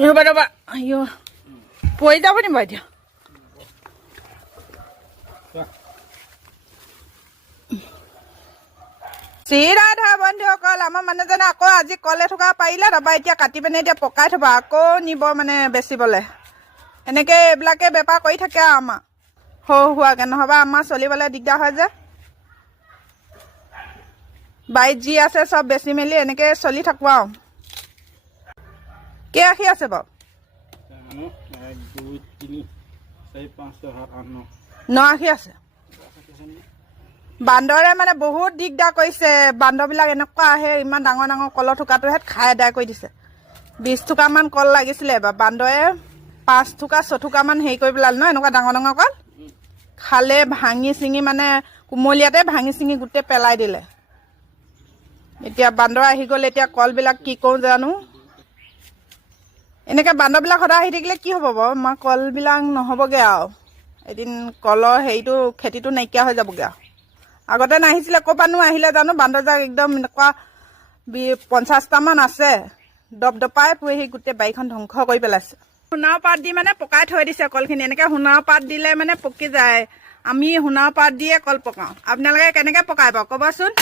ৰ'বা ৰ'বা আইঅ পৰি যাব নি বাৰু এতিয়া শ্ৰীৰাধা বন্ধুসকল আমাৰ মানুহজনে আকৌ আজি কলে থকা পাৰিলে তাৰপৰা এতিয়া কাটি পিনে এতিয়া পকাই থবা আকৌ নিব মানে বেচিবলৈ এনেকৈ এইবিলাকে বেপাৰ কৰি থাকে আৰু আমাৰ সৰু সুৰাকৈ নহ'বা আমাৰ চলিবলৈ দিগদাৰ হয় যে বাৰীত যি আছে চব বেচি মেলি এনেকৈ চলি থাকোঁ আৰু কেই আখি আছে বাৰু 1 2 3 4 5 6 7 8 9 আখি আছে বান্দৰে মানে বহুত দিগদাৰ কৰিছে বান্দৰবিলাক এনেকুৱা আহে ইমান ডাঙৰ ডাঙৰ কলৰ থোকাটোহে খাই আদায় কৰি দিছে 20 থোকামান কল লাগিছিলে এবাৰ বান্দৰে 5 থোকা 6 থোকামান হেৰি কৰি পেলালে ন এনেকুৱা ডাঙৰ ডাঙৰ কল খালে ভাঙি চিঙি মানে কুমলীয়াতে ভাঙি চিঙি গোটেই পেলাই দিলে এতিয়া বান্দৰ আহি গ'ল এতিয়া কলবিলাক কি কৰোঁ জানো এনেকৈ বান্দৰবিলাক সদায় আহি থাকিলে কি হ'ব বাৰু আমাৰ কলবিলাক নহ'বগৈ আৰু এদিন কলৰ হেৰিটো খেতিটো নাইকিয়া হৈ যাবগৈ আৰু আগতে নাহিছিলে ক'ৰ পৰানো আহিলে জানো বান্দৰজাক একদম এনেকুৱা 50টামান আছে দপদপাই পুহি গোটেই বাৰীখন ধ্বংস কৰি পেলাইছে সোণাও পাত দি মানে পকাই থৈ দিছে কলখিনি এনেকৈ সোণাও পাত দিলে মানে পকি যায় আমি সোণাও পাত দিয়ে কল পকাওঁ আপোনালোকে কেনেকৈ পকাই বাৰু ক'বচোন